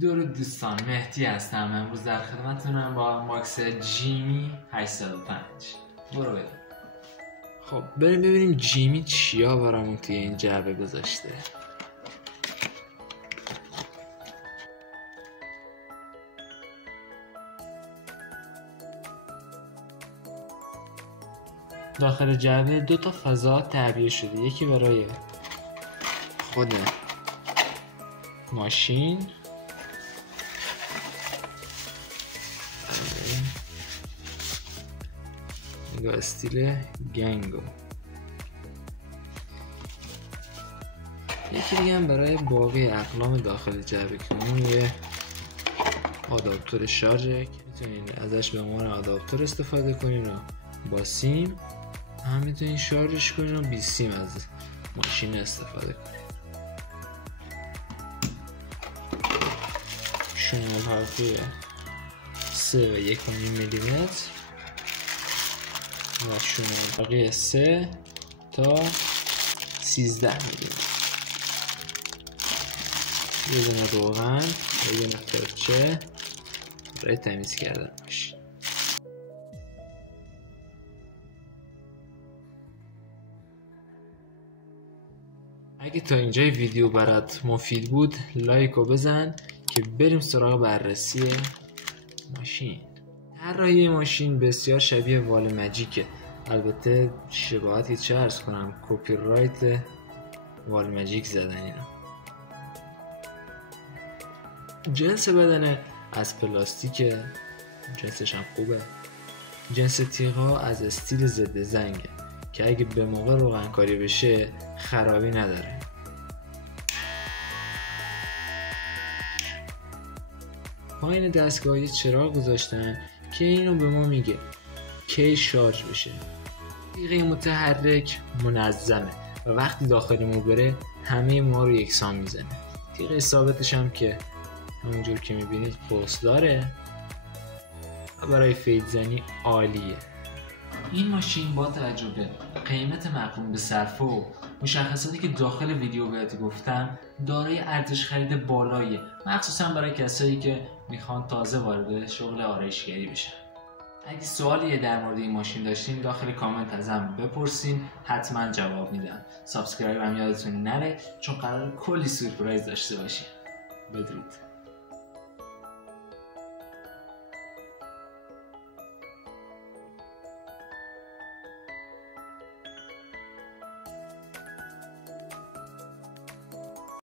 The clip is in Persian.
درود دوستان، مهدی هستم. امروز در خدمتتونم با ماکس جیمی 805. برو بریم. خب بریم ببینیم جیمی چیا برامون توی این جعبه گذاشته. داخل جعبه 2 تا فضا تعبیه شده، یکی برای خود ماشین نگاه استیل گنگو، یکی دیگه هم برای باقی اقلام داخل جعبه که اون یه آداپتور شارژه که میتونین ازش به عنوان آداپتور استفاده کنین و با سیم هم میتونین شارژش کنین و بی سیم از ماشین استفاده کنین. شنل حلقه 3.1 میلیمتر و شنل حلقه 3 تا 13 میلیمتر، یه دونه روغن و یه دونه فرچه برای تمیز کردن ماشین. اگه تا اینجای ویدیو برات مفید بود لایک رو بزن که بریم سراغ بررسی ماشین. طراحی ماشین بسیار شبیه وال ماجیکه، البته شباهتی چه عرض کنم، کپی رایت وال ماجیک زدن اینا. جنس بدنه از پلاستیک، جنسش هم خوبه. جنس تیغا از استیل ضد زنگه که اگه به موقع روغن کاری بشه خرابی نداره. پایین دستگاهی چراغ گذاشتن که اینو به ما میگه کی شارژ بشه. تیغه متحرک منظمه و وقتی داخل مو بره همه ما رو یکسان میزنه. تیغه ثابتش هم که همونجور که میبینید قوس داره و برای فید زنی عالیه. این ماشین با توجه به قیمت مقرون به صرفه و مشخصاتی که داخل ویدیو بهت گفتم دارای ارزش خرید بالاییه، مخصوصا برای کسایی که میخوان تازه وارد شغل آرایشگری بشن. اگه سوالی در مورد این ماشین داشتین داخل کامنت ازم بپرسین، حتما جواب میدم. سابسکرایب هم یادتون نره چون قرار کلی سورپرایز داشته باشیم. بدرود.